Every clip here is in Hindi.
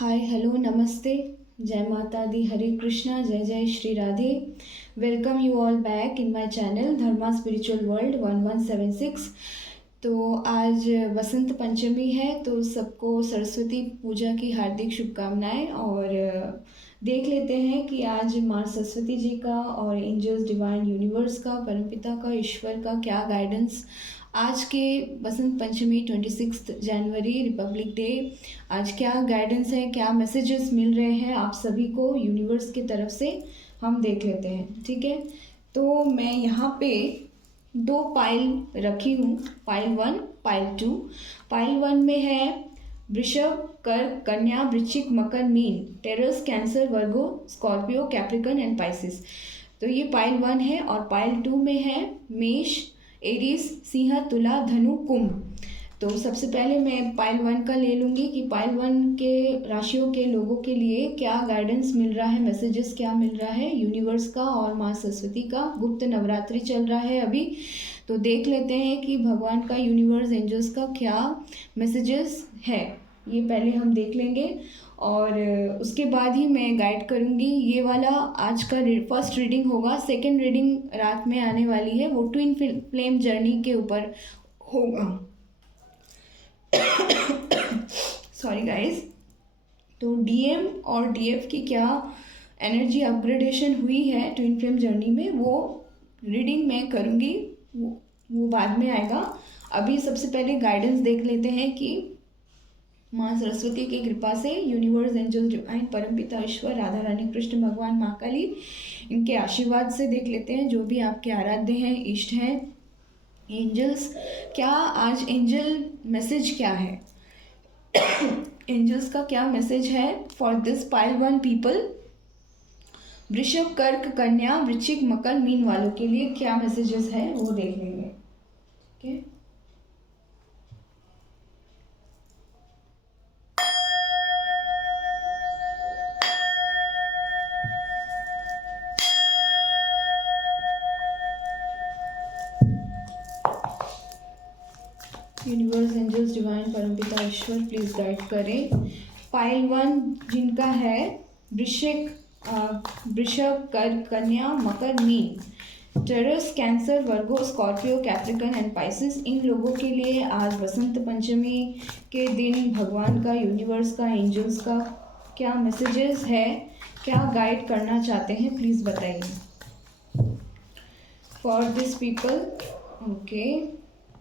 हाय हेलो नमस्ते। जय माता दी, हरे कृष्णा, जय जय Shri Radhe. Welcome you all back in my channel Dharma spiritual world 1176। तो आज बसंत पंचमी है, तो सबको सरस्वती पूजा की हार्दिक शुभकामनाएं। और देख लेते हैं कि आज माँ सरस्वती जी का और एंजल्स डिवाइन यूनिवर्स का, परमपिता का, ईश्वर का क्या गाइडेंस आज के बसंत पंचमी 26 जनवरी रिपब्लिक डे, आज क्या गाइडेंस है, क्या मैसेजेस मिल रहे हैं आप सभी को यूनिवर्स की तरफ से, हम देख लेते हैं। ठीक है, तो मैं यहाँ पे दो पाइल रखी हूँ, पाइल 1, पाइल 2। पाइल 1 में है वृषभ, कर्क, कन्या, वृश्चिक, मकर, मीन, Taurus, Cancer, Virgo, Scorpio, Capricorn and Pisces. तो ये पाइल 1 है। और पाइल 2 में है मेष, एरीज, सिंह, तुला, धनु, कुंभ। तो सबसे पहले मैं पाइल 1 का ले लूँगी कि पाइल 1 के राशियों के लोगों के लिए क्या गाइडेंस मिल रहा है, मैसेजेस क्या मिल रहा है यूनिवर्स का और माँ सरस्वती का। गुप्त नवरात्रि चल रहा है अभी, तो देख लेते हैं कि भगवान का, यूनिवर्स, एंजल्स का क्या मैसेजेस है, ये पहले हम देख लेंगे। और उसके बाद ही मैं गाइड करूँगी। ये वाला आज का फर्स्ट रीडिंग होगा। सेकंड रीडिंग रात में आने वाली है, वो ट्विन फ्लेम जर्नी के ऊपर होगा। Sorry guys. तो डीएम और डीएफ की क्या एनर्जी अपग्रेडेशन हुई है ट्विन फ्लेम जर्नी में, वो रीडिंग मैं करूँगी, वो बाद में आएगा। अभी सबसे पहले गाइडेंस देख लेते हैं कि माँ सरस्वती की कृपा से, यूनिवर्स, एंजल डिवाइन, परमपिता ईश्वर, राधा रानी, कृष्ण भगवान, माँ काली, इनके आशीर्वाद से देख लेते हैं। जो भी आपके आराध्य हैं, इष्ट हैं, एंजल्स, क्या आज एंजल मैसेज क्या है, एंजल्स का क्या मैसेज है फॉर दिस पाइल 1 पीपल। वृषभ, कर्क, कन्या, वृश्चिक, मकर, मीन वालों के लिए क्या मैसेजेस है वो देख लेंगे। ठीक है, यूनिवर्स, एंजल्स डिवाइन, परमपिता ईश्वर प्लीज गाइड करें। पाइल 1 जिनका है वृश्चिक, वृषभ, कर्क, कन्या, मकर, मीन, Taurus, Cancer, Virgo, Scorpio, Capricorn and Pisces, इन लोगों के लिए आज बसंत पंचमी के दिन भगवान का, यूनिवर्स का, एंजल्स का क्या मैसेजेस है, क्या गाइड करना चाहते हैं, प्लीज़ बताइए for this people. Okay,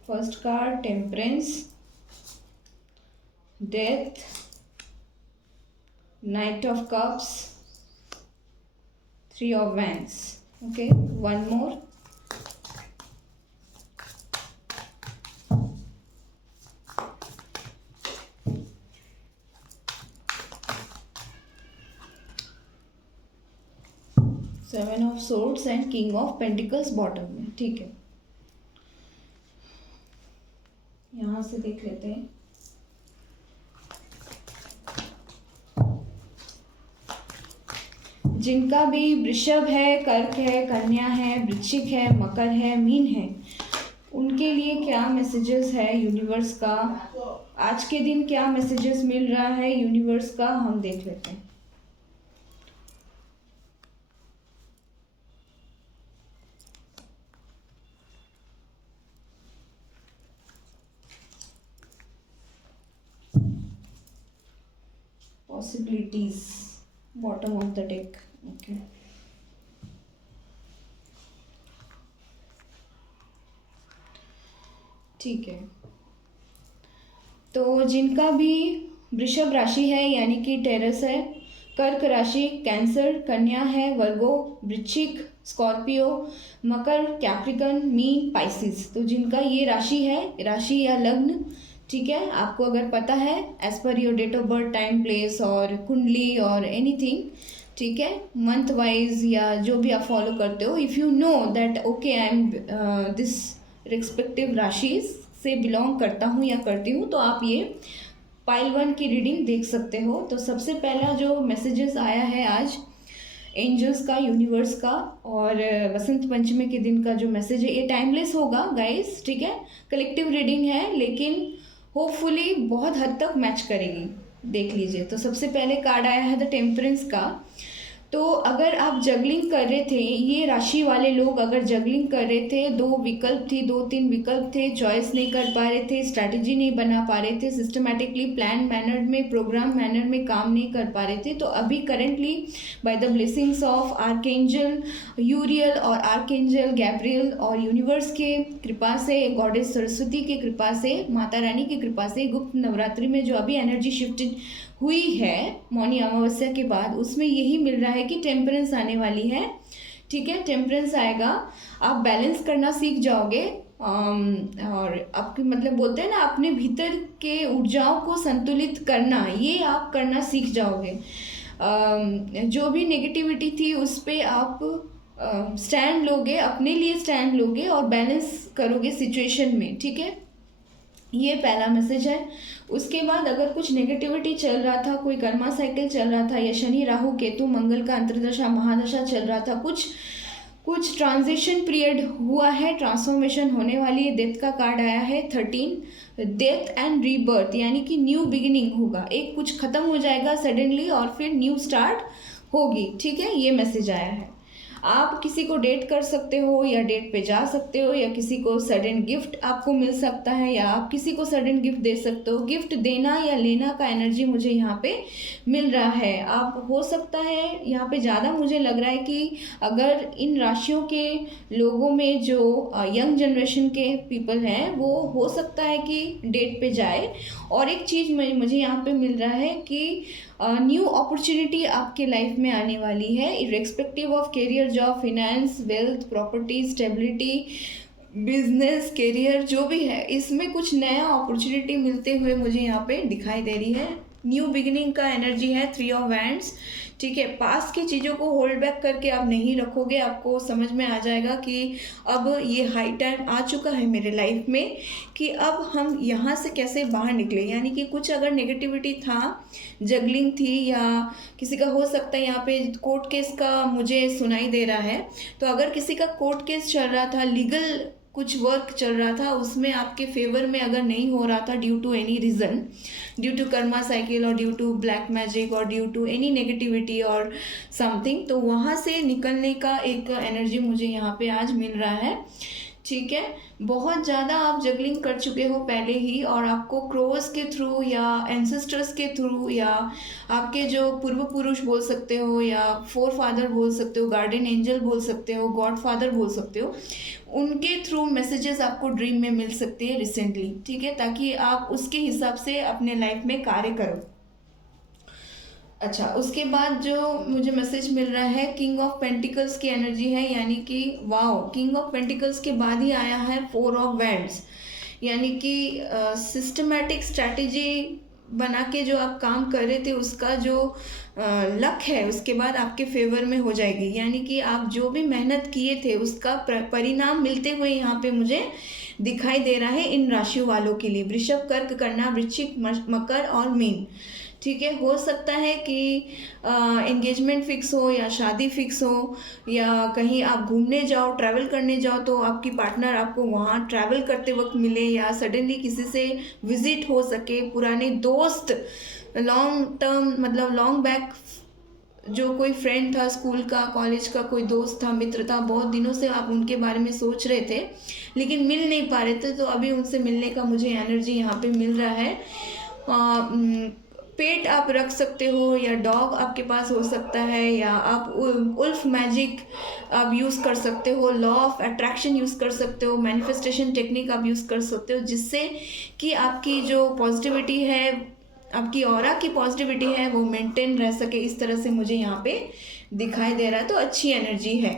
first card temperance, death, night of cups, 3 of wands. Okay, one more. Seven of swords and king of pentacles bottom में। ठीक है, यहाँ से देख लेते हैं। जिनका भी वृषभ है, कर्क है, कन्या है, वृश्चिक है, मकर है, मीन है, उनके लिए क्या मैसेजेस है यूनिवर्स का, आज के दिन क्या मैसेजेस मिल रहा है यूनिवर्स का, हम देख लेते हैं। Possibilities, bottom of the deck. Okay, ठीक है। तो जिनका भी वृषभ राशि है यानी कि टेरस है, कर्क राशि, कैंसर, कन्या है, वर्गो, वृश्चिक, स्कॉर्पियो, मकर, कैप्रिकन, मीन, पाइसिस, तो जिनका ये राशि है, राशि या लग्न, ठीक है, आपको अगर पता है as per your date of birth, time, place और कुंडली और एनीथिंग, ठीक है, मंथ वाइज या जो भी आप फॉलो करते हो, if you know that okay I am this respective राशि से बिलोंग करता हूँ या करती हूँ, तो आप ये पाइल 1 की रीडिंग देख सकते हो। तो सबसे पहला जो मैसेजेस आया है आज एंजल्स का, यूनिवर्स का, और बसंत पंचमी के दिन का जो मैसेज है, ये टाइमलेस होगा गाइस, ठीक है, कलेक्टिव रीडिंग है, लेकिन होपफुली बहुत हद तक मैच करेगी। देख लीजिए। तो सबसे पहले कार्ड आया है द टेम्परेंस का। तो अगर आप जगलिंग कर रहे थे, ये राशि वाले लोग अगर जगलिंग कर रहे थे, दो विकल्प थी, दो तीन विकल्प थे, चॉइस नहीं कर पा रहे थे, स्ट्रैटेजी नहीं बना पा रहे थे, सिस्टमैटिकली प्लान मैनर में, प्रोग्राम मैनर में काम नहीं कर पा रहे थे, तो अभी currently by the blessings of archangel Uriel और आर्कएंजल गैब्रियल और यूनिवर्स के कृपा से, गॉडेस सरस्वती की कृपा से, माता रानी की कृपा से, गुप्त नवरात्रि में जो अभी एनर्जी शिफ्ट हुई है मौनी अमावस्या के बाद, उसमें यही मिल रहा है कि टेम्परेंस आने वाली है। ठीक है, टेम्परेंस आएगा, आप बैलेंस करना सीख जाओगे। और आपके मतलब बोलते हैं ना, अपने भीतर के ऊर्जाओं को संतुलित करना, ये आप करना सीख जाओगे। जो भी नेगेटिविटी थी उस पर आप स्टैंड लोगे, अपने लिए स्टैंड लोगे और बैलेंस करोगे सिचुएशन में। ठीक है, ये पहला मैसेज है। उसके बाद अगर कुछ नेगेटिविटी चल रहा था, कोई कर्मा साइकिल चल रहा था, या शनि राहु केतु मंगल का अंतर्दशा महादशा चल रहा था, कुछ ट्रांजिशन पीरियड हुआ है, ट्रांसफॉर्मेशन होने वाली है। डेथ का कार्ड आया है 13, डेथ एंड रीबर्थ, यानी कि न्यू बिगिनिंग होगा, एक कुछ खत्म हो जाएगा सडनली और फिर न्यू स्टार्ट होगी। ठीक है, ये मैसेज आया है। आप किसी को डेट कर सकते हो या डेट पे जा सकते हो, या किसी को सडन गिफ्ट आपको मिल सकता है, या आप किसी को सडन गिफ्ट दे सकते हो। गिफ्ट देना या लेना का एनर्जी मुझे यहाँ पे मिल रहा है। आप हो सकता है यहाँ पे ज़्यादा मुझे लग रहा है कि अगर इन राशियों के लोगों में जो यंग जनरेशन के पीपल हैं, वो हो सकता है कि डेट पे जाए। और एक चीज़ मुझे यहाँ पे मिल रहा है कि न्यू अपॉर्चुनिटी आपके लाइफ में आने वाली है, irrespective of career, job, finance, wealth, property, stability, business, career, जो भी है, इसमें कुछ नया अपॉर्चुनिटी मिलते हुए मुझे यहाँ पे दिखाई दे रही है। न्यू बिगिनिंग का एनर्जी है 3 ऑफ वैंड्स। ठीक है, पास की चीज़ों को होल्ड बैक करके आप नहीं रखोगे, आपको समझ में आ जाएगा कि अब ये हाई टाइम आ चुका है मेरे लाइफ में कि अब हम यहाँ से कैसे बाहर निकले। यानी कि कुछ अगर नेगेटिविटी था, जगलिंग थी, या किसी का हो सकता है यहाँ पे कोर्ट केस का मुझे सुनाई दे रहा है, तो अगर किसी का कोर्ट केस चल रहा था, लीगल कुछ वर्क चल रहा था, उसमें आपके फेवर में अगर नहीं हो रहा था due to any reason, due to karma cycle और ड्यू टू ब्लैक मैजिक और ड्यू टू एनी नेगेटिविटी और समथिंग, तो वहाँ से निकलने का एक एनर्जी मुझे यहाँ पे आज मिल रहा है। ठीक है, बहुत ज़्यादा आप जगलिंग कर चुके हो पहले ही, और आपको क्रोस के थ्रू या एंसेस्टर्स के थ्रू या आपके जो पूर्व पुरुष बोल सकते हो, या फोर फादर बोल सकते हो, गार्डियन एंजल बोल सकते हो, गॉड फादर बोल सकते हो, उनके थ्रू मैसेजेस आपको ड्रीम में मिल सकते हैं रिसेंटली। ठीक है, ताकि आप उसके हिसाब से अपने लाइफ में कार्य करो। अच्छा, उसके बाद जो मुझे मैसेज मिल रहा है, किंग ऑफ पेंटिकल्स की एनर्जी है, यानी कि वाओ, किंग ऑफ पेंटिकल्स के बाद ही आया है 4 ऑफ वैंड्स, यानी कि सिस्टमैटिक स्ट्रैटेजी बना के जो आप काम कर रहे थे, उसका जो लक है उसके बाद आपके फेवर में हो जाएगी। यानी कि आप जो भी मेहनत किए थे उसका परिणाम मिलते हुए यहाँ पे मुझे दिखाई दे रहा है इन राशियों वालों के लिए। वृषभ, कर्क, कन्या, वृश्चिक, मकर और मीन। ठीक है, हो सकता है कि एंगेजमेंट फिक्स हो या शादी फिक्स हो, या कहीं आप घूमने जाओ, ट्रैवल करने जाओ, तो आपकी पार्टनर आपको वहाँ ट्रैवल करते वक्त मिले, या सडनली किसी से विजिट हो सके, पुराने दोस्त, लॉन्ग टर्म मतलब लॉन्ग बैक जो कोई फ्रेंड था, स्कूल का, कॉलेज का कोई दोस्त था, मित्र था, बहुत दिनों से आप उनके बारे में सोच रहे थे लेकिन मिल नहीं पा रहे थे, तो अभी उनसे मिलने का मुझे एनर्जी यहाँ पे मिल रहा है। पेट आप रख सकते हो, या डॉग आपके पास हो सकता है, या आप उल्फ मैजिक आप यूज़ कर सकते हो, लॉ ऑफ अट्रैक्शन यूज़ कर सकते हो, मैनिफेस्टेशन टेक्निक आप यूज़ कर सकते हो, जिससे कि आपकी जो पॉजिटिविटी है, आपकी ऑरा की पॉजिटिविटी है, वो मेंटेन रह सके। इस तरह से मुझे यहाँ पे दिखाई दे रहा है, तो अच्छी एनर्जी है।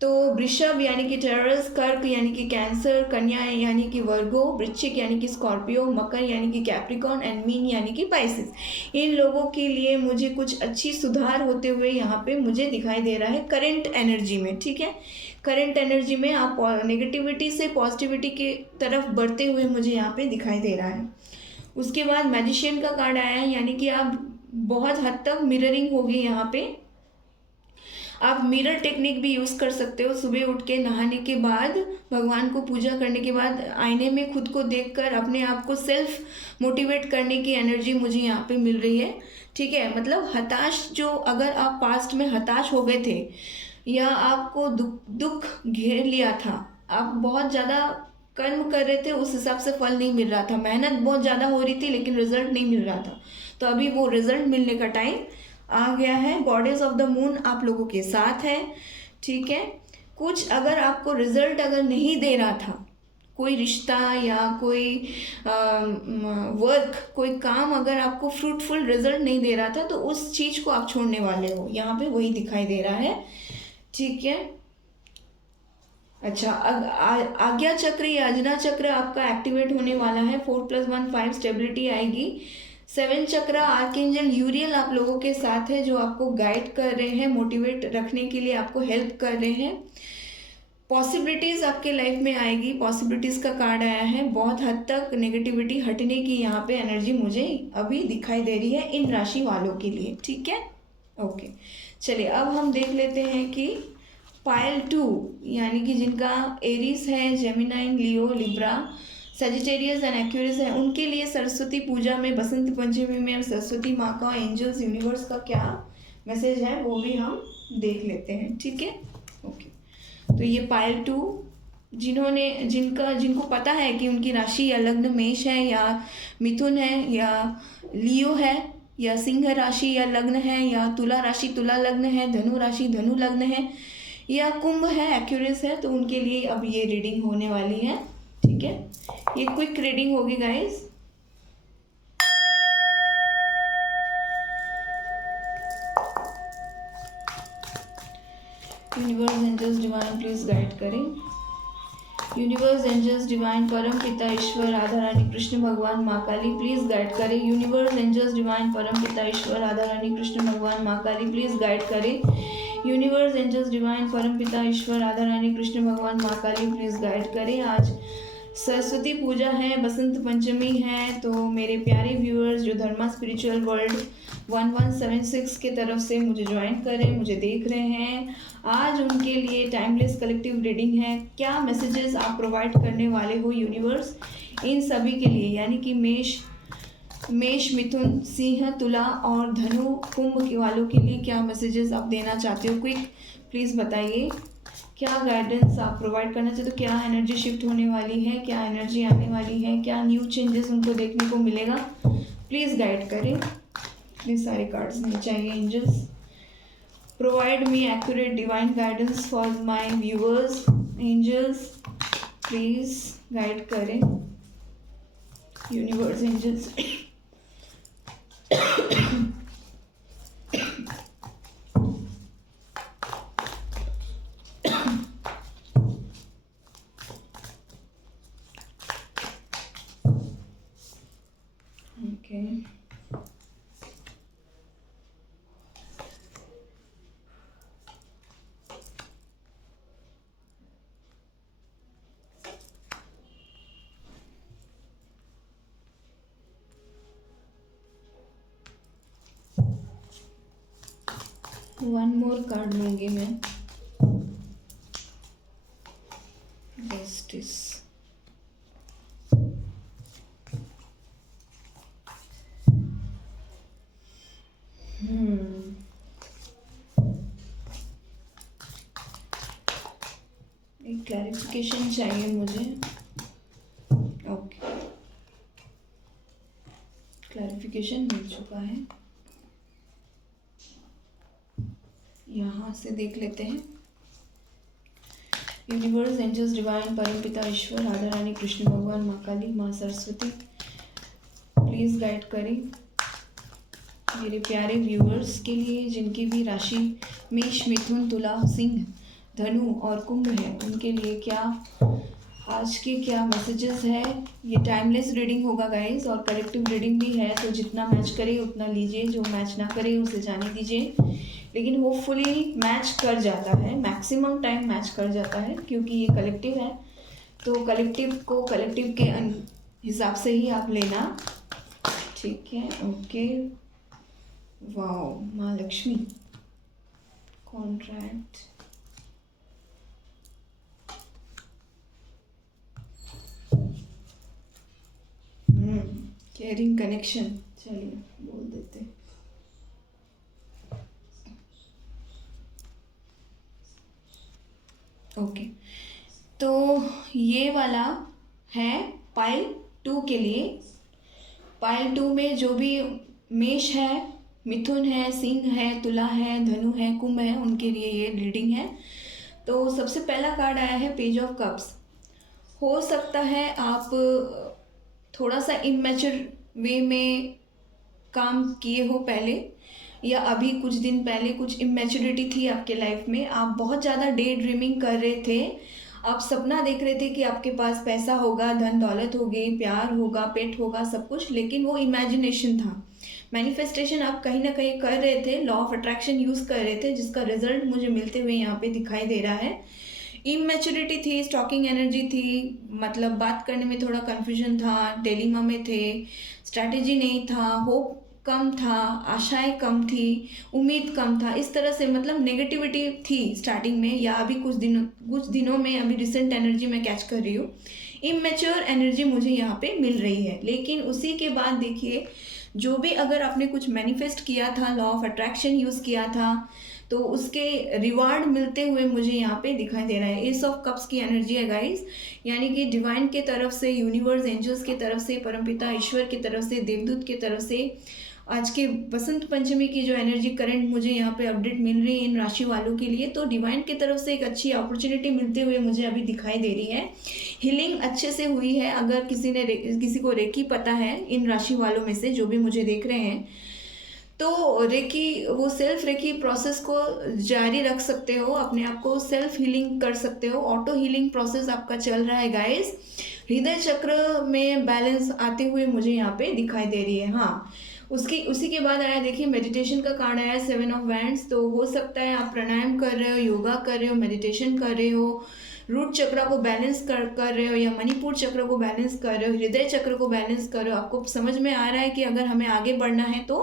तो वृषभ यानी कि टेरस, कर्क यानी कि कैंसर, कन्या यानी कि वर्गो, वृश्चिक यानी कि स्कॉर्पियो, मकर यानी कि कैप्रिकॉन एंड मीन यानी कि पाइसिस, इन लोगों के लिए मुझे कुछ अच्छी सुधार होते हुए यहाँ पे मुझे दिखाई दे रहा है करंट एनर्जी में। ठीक है, करंट एनर्जी में आप नेगेटिविटी से पॉजिटिविटी के तरफ बढ़ते हुए मुझे यहाँ पे दिखाई दे रहा है। उसके बाद मैजिशियन का कार्ड आया है, यानी कि आप बहुत हद तक मिररिंग होगी यहाँ पे, आप मिरर टेक्निक भी यूज़ कर सकते हो। सुबह उठ के नहाने के बाद, भगवान को पूजा करने के बाद आईने में खुद को देखकर अपने आप को सेल्फ मोटिवेट करने की एनर्जी मुझे यहाँ पे मिल रही है। ठीक है, मतलब हताश, जो अगर आप पास्ट में हताश हो गए थे या आपको दुख दुख घेर लिया था, आप बहुत ज़्यादा कर्म कर रहे थे, उस हिसाब से फल नहीं मिल रहा था, मेहनत बहुत ज़्यादा हो रही थी लेकिन रिजल्ट नहीं मिल रहा था, तो अभी वो रिजल्ट मिलने का टाइम आ गया है। गॉडेस ऑफ द मून आप लोगों के साथ है। ठीक है, कुछ अगर आपको रिजल्ट अगर नहीं दे रहा था, कोई रिश्ता या कोई वर्क, कोई काम अगर आपको फ्रूटफुल रिजल्ट नहीं दे रहा था, तो उस चीज़ को आप छोड़ने वाले हो, यहाँ पे वही दिखाई दे रहा है। ठीक है, अच्छा, आज्ञा चक्र या अजना चक्र आपका एक्टिवेट होने वाला है। 4+1 5 स्टेबिलिटी आएगी। 7 चक्र आर्कएंजल यूरियल आप लोगों के साथ है, जो आपको गाइड कर रहे हैं, मोटिवेट रखने के लिए आपको हेल्प कर रहे हैं। पॉसिबिलिटीज़ आपके लाइफ में आएगी, पॉसिबिलिटीज़ का कार्ड आया है। बहुत हद तक नेगेटिविटी हटने की यहाँ पे एनर्जी मुझे अभी दिखाई दे रही है इन राशि वालों के लिए। ठीक है, ओके, चलिए अब हम देख लेते हैं कि पायल 2 यानी कि जिनका एरीज है, जेमिनाइन, लियो, लिब्रा, सेजिटेरियस एंड एक्वेरियस है, उनके लिए सरस्वती पूजा में, बसंत पंचमी में सरस्वती माँ का, एंजल्स, यूनिवर्स का क्या मैसेज है वो भी हम देख लेते हैं। ठीक है, ओके, तो ये पायल 2 जिनको पता है कि उनकी राशि या लग्न मेष है या मिथुन है या लियो है या सिंह राशि या लग्न है या तुला राशि तुला लग्न है, धनु राशि धनु लग्न है या कुंभ है, एक्यूरेस है, तो उनके लिए अब ये रीडिंग होने वाली है। ठीक है, ये क्विक रीडिंग होगी guys. Universe angels divine please guide करें। यूनिवर्स एंजल्स डिवाइन परम पिता ईश्वर राधा रानी कृष्ण भगवान माँ काली प्लीज गाइड करें। यूनिवर्स एंजल्स डिवाइन परम पिता ईश्वर राधा रानी कृष्ण भगवान माँ काली प्लीज गाइड करें। यूनिवर्स एंजल्स डिवाइन परम पिता ईश्वर राधा रानी कृष्ण भगवान माँ काली प्लीज गाइड करें। आज सरस्वती पूजा है, बसंत पंचमी है, तो मेरे प्यारे व्यूअर्स जो धर्मा स्पिरिचुअल वर्ल्ड 1176 के तरफ से मुझे ज्वाइन कर रहे हैं, मुझे देख रहे हैं, आज उनके लिए टाइमलेस कलेक्टिव रीडिंग है। क्या मैसेजेस आप प्रोवाइड करने वाले हो यूनिवर्स इन सभी के लिए, यानी कि मेष, मिथुन, सिंह, तुला और धनु, कुंभ के वालों के लिए क्या मैसेजेस आप देना चाहते हो, क्विक प्लीज़ बताइए। क्या गाइडेंस आप प्रोवाइड करना चाहते हो, क्या एनर्जी शिफ्ट होने वाली है, क्या एनर्जी आने वाली है, क्या न्यू चेंजेस उनको देखने को मिलेगा, प्लीज़ गाइड करें। इतने सारे कार्ड्स नहीं चाहिए angels. Provide me accurate divine guidance for my viewers. Angels please guide करें। Universe angels Okay. One more card लूंगी मैं। जस्टिस, एक क्लैरिफिकेशन चाहिए मुझे। ओके, क्लैरिफिकेशन मिल चुका है, यहाँ से देख लेते हैं। यूनिवर्स एंजल्स डिवाइन परम पिता ईश्वर राधा रानी कृष्ण भगवान माँ काली माँ सरस्वती प्लीज़ गाइड करें मेरे प्यारे व्यूअर्स के लिए जिनकी भी राशि मेष, मिथुन, तुला, सिंह, धनु और कुंभ है, उनके लिए क्या आज के क्या मैसेजेस है। ये टाइमलेस रीडिंग होगा गाइस, और कलेक्टिव रीडिंग भी है, तो जितना मैच करे उतना लीजिए, जो मैच ना करे उसे जाने दीजिए, लेकिन होपफुली मैच कर जाता है, मैक्सिमम टाइम मैच कर जाता है, क्योंकि ये कलेक्टिव है, तो कलेक्टिव को कलेक्टिव के हिसाब से ही आप लेना। ठीक है, ओके। वाओ, माँ लक्ष्मी, कॉन्ट्रैक्ट, केयरिंग कनेक्शन, चलिए बोल देते। ओके, तो ये वाला है पाइल 2 के लिए। पाइल 2 में जो भी मेष है, मिथुन है, सिंह है, तुला है, धनु है, कुंभ है, उनके लिए ये रीडिंग है। तो सबसे पहला कार्ड आया है पेज ऑफ कप्स। हो सकता है आप थोड़ा सा इमेच्योर वे में काम किए हो पहले, या अभी कुछ दिन पहले कुछ इमेच्योरिटी थी आपके लाइफ में। आप बहुत ज़्यादा डे ड्रीमिंग कर रहे थे, आप सपना देख रहे थे कि आपके पास पैसा होगा, धन दौलत होगी, प्यार होगा, पेट होगा, सब कुछ, लेकिन वो इमेजिनेशन था। मैनिफेस्टेशन आप कहीं ना कहीं कर रहे थे, लॉ ऑफ अट्रैक्शन यूज़ कर रहे थे, जिसका रिजल्ट मुझे मिलते हुए यहाँ पे दिखाई दे रहा है। इमेच्योरिटी थी, स्टॉकिंग एनर्जी थी, मतलब बात करने में थोड़ा कन्फ्यूजन था, डिलेमा में थे, स्ट्रैटेजी नहीं था, होप कम था, आशाएं कम थी, उम्मीद कम था, इस तरह से मतलब नेगेटिविटी थी स्टार्टिंग में, या अभी कुछ दिनों में, अभी रिसेंट एनर्जी मैं कैच कर रही हूँ। इमेच्योर एनर्जी मुझे यहाँ पे मिल रही है। लेकिन उसी के बाद देखिए, जो भी अगर आपने कुछ मैनिफेस्ट किया था, लॉ ऑफ अट्रैक्शन यूज़ किया था, तो उसके रिवार्ड मिलते हुए मुझे यहाँ पे दिखाई दे रहा है। एस ऑफ कप्स की एनर्जी है गाइस, यानी कि डिवाइन के तरफ से, यूनिवर्स, एंजल्स की तरफ से, परमपिता ईश्वर की तरफ से, देवदूत की तरफ से आज के बसंत पंचमी की जो एनर्जी करंट मुझे यहाँ पे अपडेट मिल रही है इन राशि वालों के लिए, तो डिवाइन की तरफ से एक अच्छी अपॉर्चुनिटी मिलते हुए मुझे अभी दिखाई दे रही है। हीलिंग अच्छे से हुई है। अगर किसी को रेकी पता है इन राशि वालों में से जो भी मुझे देख रहे हैं, तो रेकी, वो सेल्फ रेकी प्रोसेस को जारी रख सकते हो, अपने आप को सेल्फ हीलिंग कर सकते हो। ऑटो हीलिंग प्रोसेस आपका चल रहा है गाइस। हृदय चक्र में बैलेंस आते हुए मुझे यहाँ पे दिखाई दे रही है। हाँ, उसी के बाद आया, देखिए मेडिटेशन का कार्ड आया 7 ऑफ वैंड्स। तो हो सकता है आप प्राणायाम कर रहे हो, योगा कर रहे हो, मेडिटेशन कर रहे हो, रूट चक्र को बैलेंस कर रहे हो, या मणिपुर चक्र को बैलेंस कर रहे हो, हृदय चक्र को बैलेंस कर रहे हो। आपको समझ में आ रहा है कि अगर हमें आगे बढ़ना है तो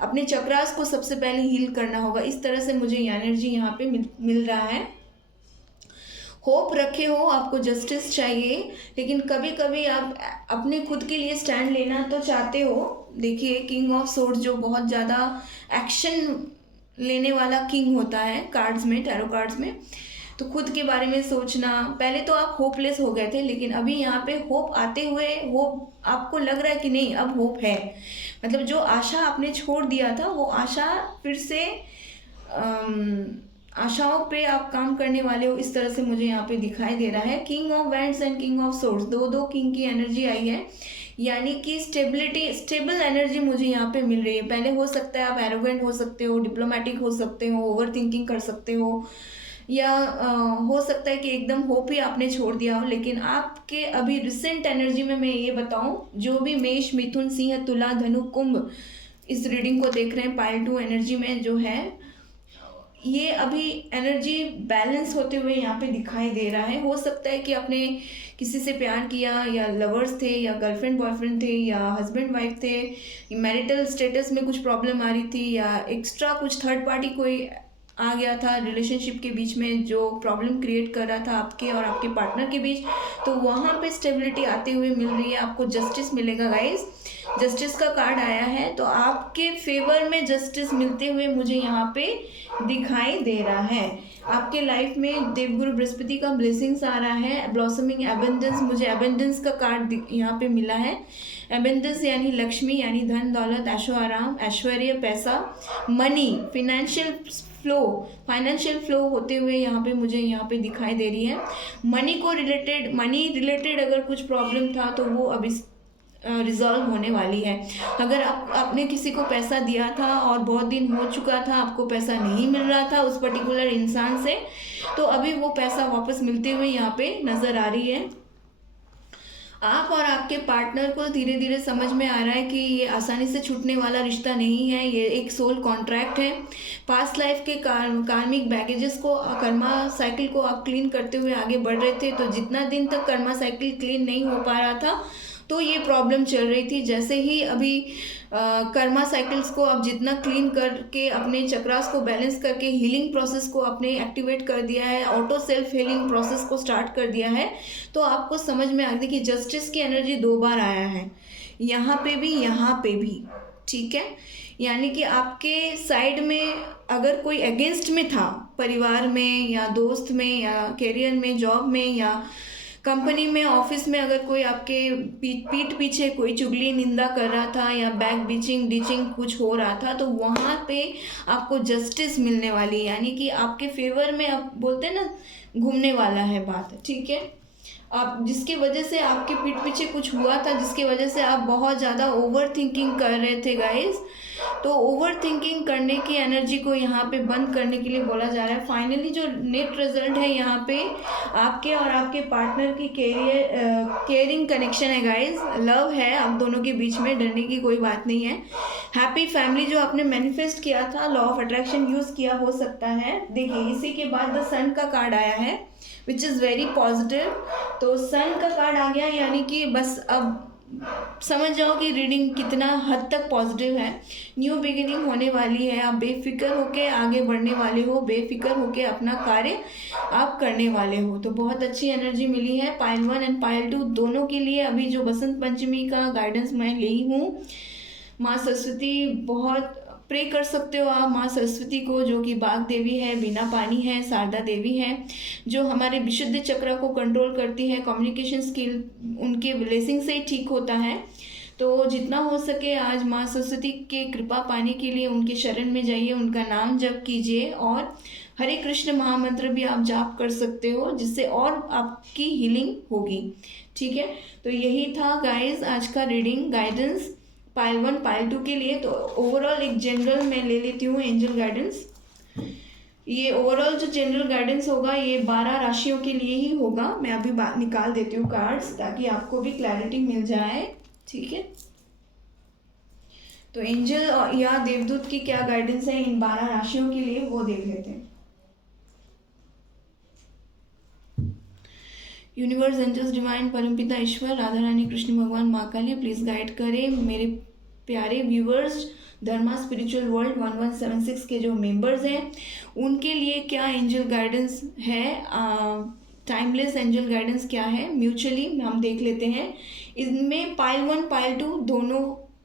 अपने चक्रास को सबसे पहले हील करना होगा। इस तरह से मुझे एनर्जी यहाँ पे मिल रहा है। होप रखे हो, आपको जस्टिस चाहिए, लेकिन कभी कभी आप अपने खुद के लिए स्टैंड लेना तो चाहते हो। देखिए किंग ऑफ सोर्ड्स जो बहुत ज़्यादा एक्शन लेने वाला किंग होता है कार्ड्स में, टैरो कार्ड्स में, तो खुद के बारे में सोचना। पहले तो आप होपलेस हो गए थे, लेकिन अभी यहाँ पे होप आते हुए, होप आपको लग रहा है कि नहीं अब होप है। मतलब जो आशा आपने छोड़ दिया था, वो आशा फिर से आशाओं पे आप काम करने वाले हो, इस तरह से मुझे यहाँ पे दिखाई दे रहा है। King of wands and king of swords, दो किंग की एनर्जी आई है, यानी कि स्टेबल एनर्जी मुझे यहाँ पे मिल रही है। पहले हो सकता है आप एरोगेंट हो सकते हो, डिप्लोमेटिक हो सकते हो, ओवर थिंकिंग कर सकते हो, या हो सकता है कि एकदम होप ही आपने छोड़ दिया हो। लेकिन आपके अभी रिसेंट एनर्जी में मैं ये बताऊं, जो भी मेष, मिथुन, सिंह, तुला, धनु, कुंभ इस रीडिंग को देख रहे हैं, पाइल 2 एनर्जी में जो है, ये अभी एनर्जी बैलेंस होते हुए यहाँ पे दिखाई दे रहा है। हो सकता है कि आपने किसी से प्यार किया, या लवर्स थे, या गर्लफ्रेंड बॉयफ्रेंड थे, या हस्बैंड वाइफ थे, मैरिटल स्टेटस में कुछ प्रॉब्लम आ रही थी, या एक्स्ट्रा कुछ थर्ड पार्टी कोई आ गया था रिलेशनशिप के बीच में जो प्रॉब्लम क्रिएट कर रहा था आपके और आपके पार्टनर के बीच, तो वहाँ पे स्टेबिलिटी आते हुए मिल रही है। आपको जस्टिस मिलेगा गाइस, जस्टिस का कार्ड आया है, तो आपके फेवर में जस्टिस मिलते हुए मुझे यहाँ पे दिखाई दे रहा है। आपके लाइफ में देवगुरु बृहस्पति का ब्लेसिंग्स आ रहा है, ब्लॉसमिंग एबेंडेंस, मुझे एबेंडेंस का कार्ड यहाँ पे मिला है। एबेंडेंस यानी लक्ष्मी, यानी धन दौलत, ऐशो आराम, ऐश्वर्य, पैसा, मनी, फाइनेंशियल फ्लो होते हुए यहाँ पे मुझे यहाँ पे दिखाई दे रही है। मनी रिलेटेड अगर कुछ प्रॉब्लम था तो वो अभी रिजॉल्व होने वाली है। अगर आपने किसी को पैसा दिया था और बहुत दिन हो चुका था, आपको पैसा नहीं मिल रहा था उस पर्टिकुलर इंसान से, तो अभी वो पैसा वापस मिलते हुए यहाँ पे नज़र आ रही है। आप और आपके पार्टनर को धीरे धीरे समझ में आ रहा है कि ये आसानी से छूटने वाला रिश्ता नहीं है, ये एक सोल कॉन्ट्रैक्ट है। पास्ट लाइफ के कार्मिक बैगेजेस को, कर्मा साइकिल को आप क्लीन करते हुए आगे बढ़ रहे थे, तो जितना दिन तक कर्मा साइकिल क्लीन नहीं हो पा रहा था तो ये प्रॉब्लम चल रही थी। जैसे ही अभी कर्मा साइकिल्स को आप जितना क्लीन करके अपने चक्रास को बैलेंस करके हीलिंग प्रोसेस को आपने एक्टिवेट कर दिया है, ऑटो सेल्फ हीलिंग प्रोसेस को स्टार्ट कर दिया है, तो आपको समझ में आ गया कि जस्टिस की एनर्जी 2 बार आया है, यहाँ पे भी, यहाँ पे भी। ठीक है, यानी कि आपके साइड में अगर कोई अगेंस्ट में था, परिवार में या दोस्त में या करियर में, जॉब में या कंपनी में, ऑफिस में, अगर कोई आपके पीठ पीछे कोई चुगली निंदा कर रहा था या बैक बिचिंग डिचिंग कुछ हो रहा था, तो वहाँ पे आपको जस्टिस मिलने वाली है, यानी कि आपके फेवर में, आप बोलते हैं ना, घूमने वाला है बात। ठीक है, आप जिसकी वजह से आपके पीठ पीछे कुछ हुआ था, जिसकी वजह से आप बहुत ज़्यादा ओवर थिंकिंग कर रहे थे गाइस, तो ओवर थिंकिंग करने की एनर्जी को यहाँ पे बंद करने के लिए बोला जा रहा है। फाइनली जो नेट रिजल्ट है यहाँ पे आपके और आपके पार्टनर की केयरिंग कनेक्शन है गाइस, लव है आप दोनों के बीच में, डरने की कोई बात नहीं है। हैप्पी फैमिली जो आपने मैनिफेस्ट किया था, लॉ ऑफ अट्रैक्शन यूज़ किया हो सकता है। देखिए इसी के बाद द सन का कार्ड आया है विच इज़ वेरी पॉजिटिव। तो सन का कार्ड आ गया, यानी कि बस अब समझ जाओ कि रीडिंग कितना हद तक पॉजिटिव है। न्यू बिगिनिंग होने वाली है, आप बेफिक्र होके आगे बढ़ने वाले हो, बेफिक्र होके अपना कार्य आप करने वाले हो, तो बहुत अच्छी एनर्जी मिली है पाइल 1 एंड पाइल 2 दोनों के लिए। अभी जो बसंत पंचमी का गाइडेंस मैं ली हूँ, माँ सरस्वती, बहुत प्रे कर सकते हो आप माँ सरस्वती को, जो कि बाग देवी है, बीना पानी है, शारदा देवी है, जो हमारे विशुद्ध चक्र को कंट्रोल करती है, कम्युनिकेशन स्किल उनके ब्लेसिंग से ही ठीक होता है। तो जितना हो सके आज माँ सरस्वती के कृपा पाने के लिए उनके शरण में जाइए, उनका नाम जप कीजिए और हरे कृष्ण महामंत्र भी आप जाप कर सकते हो, जिससे और आपकी हीलिंग होगी। ठीक है, तो यही था गाइस आज का रीडिंग गाइडेंस पाइल 1 पाइल 2 के लिए। तो ओवरऑल एक जनरल मैं ले लेती हूँ एंजल गाइडेंस। ये ओवरऑल जो जनरल गाइडेंस होगा ये 12 राशियों के लिए ही होगा। मैं अभी निकाल देती हूँ कार्ड्स ताकि आपको भी क्लैरिटी मिल जाए। ठीक है, तो एंजल या देवदूत की क्या गाइडेंस है इन 12 राशियों के लिए वो देख लेते हैं। यूनिवर्स, एंजल्स, डिवाइन, परमपिता ईश्वर, राधा रानी, कृष्ण भगवान, माँ काली प्लीज़ गाइड करें मेरे प्यारे व्यूवर्स। धर्मा स्पिरिचुअल वर्ल्ड 1176 के जो मेंबर्स हैं उनके लिए क्या एंजल गाइडेंस है, टाइमलेस एंजल गाइडेंस क्या है, म्यूचुअली हम देख लेते हैं। इसमें पाइल 1 पाइल 2 दोनों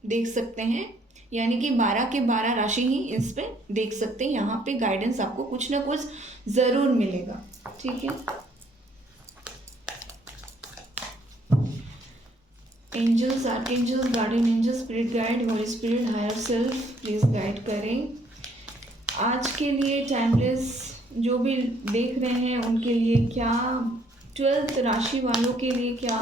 देख सकते हैं, यानी कि 12 के 12 राशि ही इस पे देख सकते हैं। यहाँ पे गाइडेंस आपको कुछ ना कुछ ज़रूर मिलेगा। ठीक है, angels, archangels, guardian angels, spirit guide, holy spirit, higher self please guide करें आज के लिए। टाइमलेस जो भी देख रहे हैं उनके लिए क्या, 12th राशि वालों के लिए क्या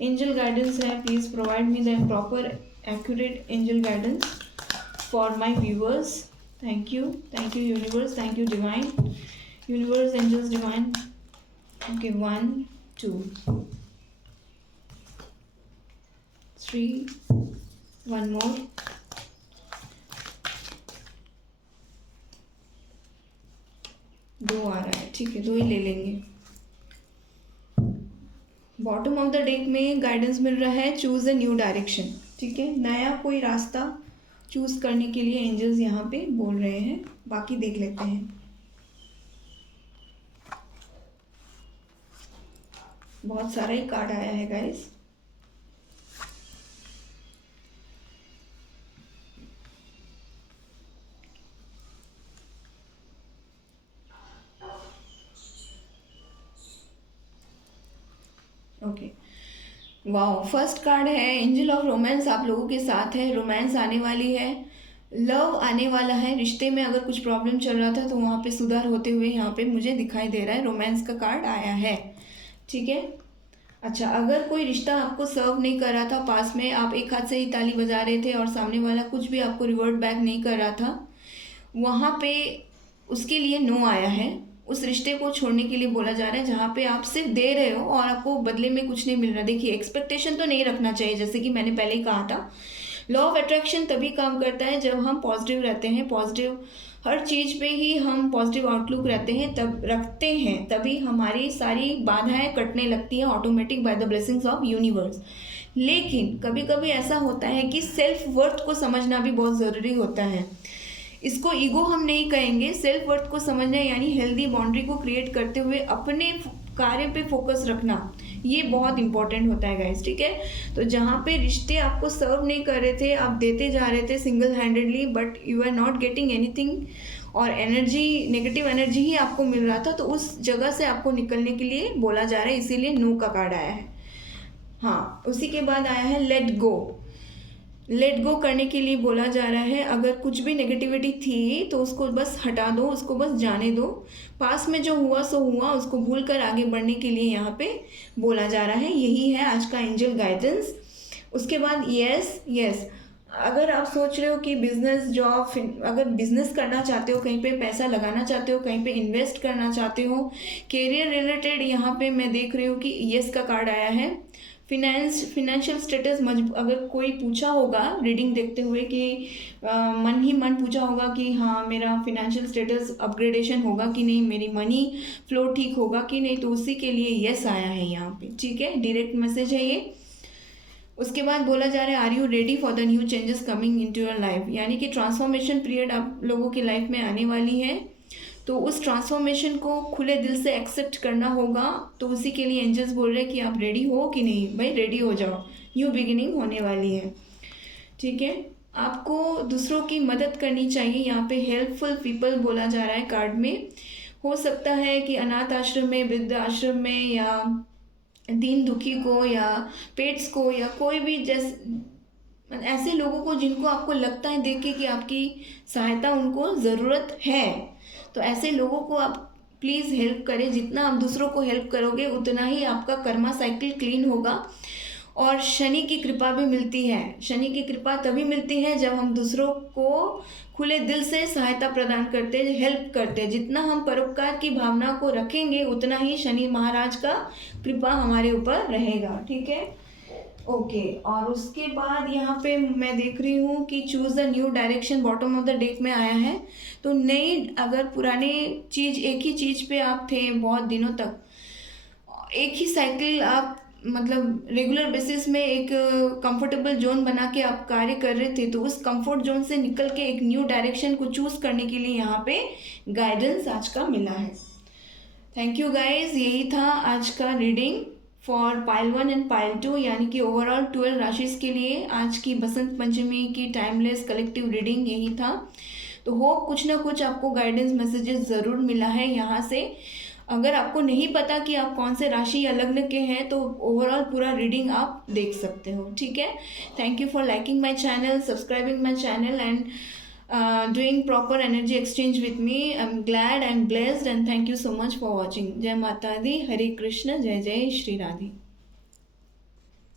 एंजल गाइडेंस है, please provide me the proper accurate angel guidance for my viewers. Thank you universe, thank you divine, universe, angels, divine. Okay, 1 2 3, 1 more, दो आ रहा है। ठीक है, 2 ही ले लेंगे। बॉटम ऑफ द डेक में गाइडेंस मिल रहा है चूज अ न्यू डायरेक्शन। ठीक है, नया कोई रास्ता चूज करने के लिए एंजल्स यहाँ पे बोल रहे हैं। बाकी देख लेते हैं। बहुत सारा ही कार्ड आया है guys. Okay, wow, first card है एंजल ऑफ रोमांस आप लोगों के साथ है। रोमांस आने वाली है, लव आने वाला है। रिश्ते में अगर कुछ प्रॉब्लम चल रहा था तो वहाँ पे सुधार होते हुए यहाँ पे मुझे दिखाई दे रहा है। रोमांस का कार्ड आया है। ठीक है, अच्छा, अगर कोई रिश्ता आपको सर्व नहीं कर रहा था, पास में आप एक हाथ से ही ताली बजा रहे थे और सामने वाला कुछ भी आपको रिवर्ट बैक नहीं कर रहा था, वहाँ पे उसके लिए नो आया है। उस रिश्ते को छोड़ने के लिए बोला जा रहा है, जहाँ पे आप सिर्फ दे रहे हो और आपको बदले में कुछ नहीं मिल रहा। देखिए, एक्सपेक्टेशन तो नहीं रखना चाहिए, जैसे कि मैंने पहले ही कहा था। लॉ ऑफ अट्रैक्शन तभी काम करता है जब हम पॉजिटिव रहते हैं, पॉजिटिव हर चीज़ पे ही हम पॉजिटिव आउटलुक रहते हैं, तब रखते हैं, तभी हमारी सारी बाधाएं कटने लगती हैं automatic bye the blessings of universe. लेकिन कभी कभी ऐसा होता है कि सेल्फ वर्थ को समझना भी बहुत ज़रूरी होता है। इसको ईगो हम नहीं कहेंगे, सेल्फ वर्थ को समझना यानी हेल्दी बाउंड्री को क्रिएट करते हुए अपने कार्य पे फोकस रखना, ये बहुत इंपॉर्टेंट होता है गाइस, ठीक है। तो जहाँ पे रिश्ते आपको सर्व नहीं कर रहे थे, आप देते जा रहे थे single handedly, but you are not getting anything, और एनर्जी, नेगेटिव एनर्जी ही आपको मिल रहा था, तो उस जगह से आपको निकलने के लिए बोला जा रहा है, इसीलिए नो का कार्ड आया है। हाँ, उसी के बाद आया है लेट गो। लेट गो करने के लिए बोला जा रहा है, अगर कुछ भी नेगेटिविटी थी तो उसको बस हटा दो, उसको बस जाने दो। पास में जो हुआ सो हुआ, उसको भूल कर आगे बढ़ने के लिए यहाँ पे बोला जा रहा है। यही है आज का एंजल गाइडेंस। उसके बाद यस, अगर आप सोच रहे हो कि बिजनेस, जॉब, अगर बिजनेस करना चाहते हो, कहीं पे पैसा लगाना चाहते हो, कहीं पे इन्वेस्ट करना चाहते हो, करियर रिलेटेड, यहाँ पे मैं देख रही हूँ कि यस का कार्ड आया है। फिनेंशियल स्टेटस अगर कोई पूछा होगा रीडिंग देखते हुए कि मन ही मन पूछा होगा कि हाँ मेरा फिनेंशियल स्टेटस अपग्रेडेशन होगा कि नहीं, मेरी मनी फ्लो ठीक होगा कि नहीं, तो उसी के लिए यस आया है यहाँ पे, ठीक है, डायरेक्ट मैसेज है ये। उसके बाद बोला जा रहा है, are you ready for the new changes coming into your life, यानी कि ट्रांसफॉर्मेशन पीरियड आप लोगों की लाइफ में आने वाली है, तो उस ट्रांसफॉर्मेशन को खुले दिल से एक्सेप्ट करना होगा। तो उसी के लिए एंजल्स बोल रहे हैं कि आप रेडी हो कि नहीं, भाई रेडी हो जाओ, न्यू बिगिनिंग होने वाली है, ठीक है। आपको दूसरों की मदद करनी चाहिए, यहाँ पे हेल्पफुल पीपल बोला जा रहा है कार्ड में। हो सकता है कि अनाथ आश्रम में, वृद्ध आश्रम में, या दीन दुखी को, या पेट्स को, या कोई भी ऐसे लोगों को जिनको आपको लगता है देख के कि आपकी सहायता उनको ज़रूरत है, तो ऐसे लोगों को आप प्लीज़ हेल्प करें। जितना आप दूसरों को हेल्प करोगे उतना ही आपका कर्मा साइकिल क्लीन होगा। और शनि की कृपा भी मिलती है। शनि की कृपा तभी मिलती है जब हम दूसरों को खुले दिल से सहायता प्रदान करते, हेल्प करते। जितना हम परोपकार की भावना को रखेंगे उतना ही शनि महाराज का कृपा हमारे ऊपर रहेगा, ठीक है। ओके, और उसके बाद यहाँ पे मैं देख रही हूँ कि choose the new direction, bottom of the deck में आया है। तो नई, अगर पुराने चीज़, एक ही चीज़ पे आप थे बहुत दिनों तक, एक ही साइकिल आप मतलब रेगुलर बेसिस में एक कंफर्टेबल जोन बना के आप कार्य कर रहे थे, तो उस कंफर्ट जोन से निकल के एक न्यू डायरेक्शन को चूज़ करने के लिए यहाँ पे गाइडेंस आज का मिला है। थैंक यू गाइज, यही था आज का reading for pile 1 and pile 2, यानी कि ओवरऑल 12 राशिस के लिए आज की बसंत पंचमी की टाइमलेस कलेक्टिव रीडिंग यही था। तो होप कुछ ना कुछ आपको गाइडेंस मैसेजेस ज़रूर मिला है यहाँ से। अगर आपको नहीं पता कि आप कौन से राशि या लग्न के हैं, तो ओवरऑल पूरा रीडिंग आप देख सकते हो, ठीक है। Thank you for liking my channel, subscribing my channel, and doing proper energy exchange with me. I'm glad, I'm blessed, and thank you so much for watching. Jai Mata Di, Hare Krishna, Jai Jai Shri Radhe.